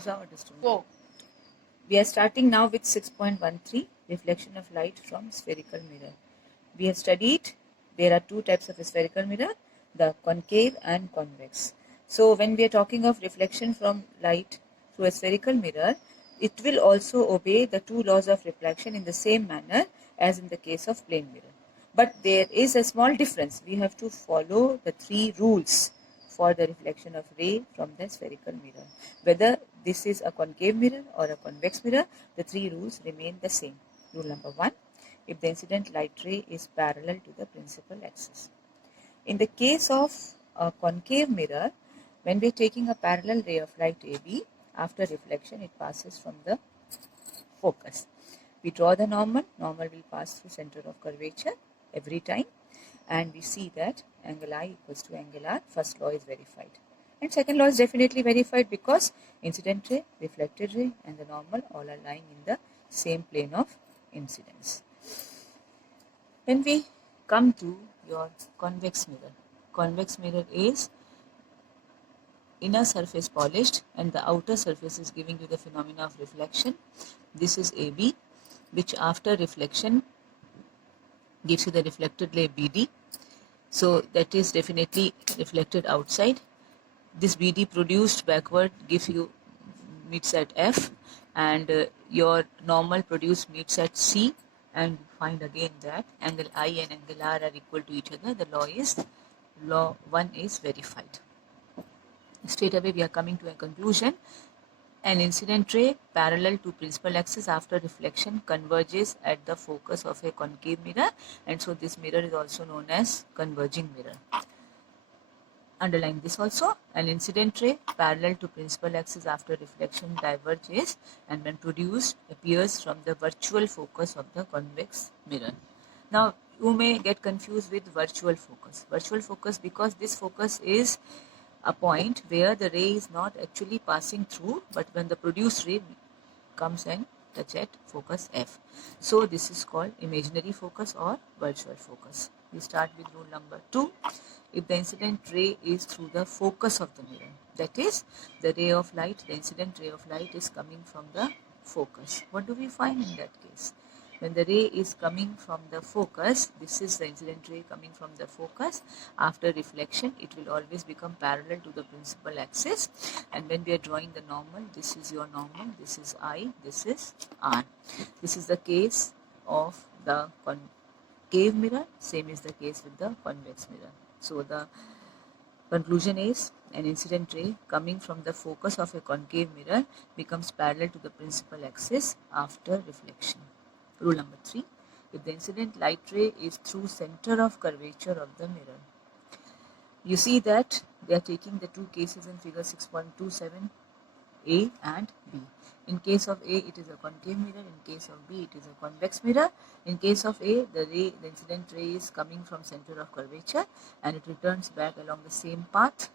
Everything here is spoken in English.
4. We are starting now with 6.13, reflection of light from spherical mirror. We have studied there are two types of a spherical mirror, the concave and convex. So when we are talking of reflection from light through a spherical mirror, it will also obey the two laws of reflection in the same manner as in the case of plane mirror. But there is a small difference. We have to follow the three rules for the reflection of ray from the spherical mirror. Whether this is a concave mirror or a convex mirror, the three rules remain the same. Rule number 1, if the incident light ray is parallel to the principal axis. In the case of a concave mirror, when we are taking a parallel ray of light AB, after reflection it passes from the focus. We draw the normal will pass through center of curvature every time, and we see that angle I equals to angle R. First law is verified. And second law is definitely verified because incident ray, reflected ray and the normal all are lying in the same plane of incidence. When we come to your convex mirror is inner surface polished and the outer surface is giving you the phenomena of reflection. This is AB, which after reflection gives you the reflected ray BD. So that is definitely reflected outside. This BD produced backward gives you meets at F, and your normal produced meets at C, and find again that angle I and angle R are equal to each other. The law 1 is verified. Straight away we are coming to a conclusion. An incident ray parallel to principal axis after reflection converges at the focus of a concave mirror, and so this mirror is also known as converging mirror. Underline this also. An incident ray parallel to principal axis after reflection diverges and when produced appears from the virtual focus of the convex mirror. Now you may get confused with virtual focus. Virtual focus because this focus is a point where the ray is not actually passing through, but when the produced ray comes and touch at focus F. So this is called imaginary focus or virtual focus. We start with rule number 2. If the incident ray is through the focus of the mirror, that is the ray of light, the incident ray of light is coming from the focus. What do we find in that case? When the ray is coming from the focus, this is the incident ray coming from the focus. After reflection, it will always become parallel to the principal axis. And when we are drawing the normal, this is your normal, this is I, this is R. This is the case of the concave mirror. Same is the case with the convex mirror. So the conclusion is an incident ray coming from the focus of a concave mirror becomes parallel to the principal axis after reflection. Rule number 3. If the incident light ray is through center of curvature of the mirror. You see that they are taking the two cases in figure 6.27, A and B. In case of A, it is a concave mirror. In case of B, it is a convex mirror. In case of A, the incident ray is coming from center of curvature and it returns back along the same path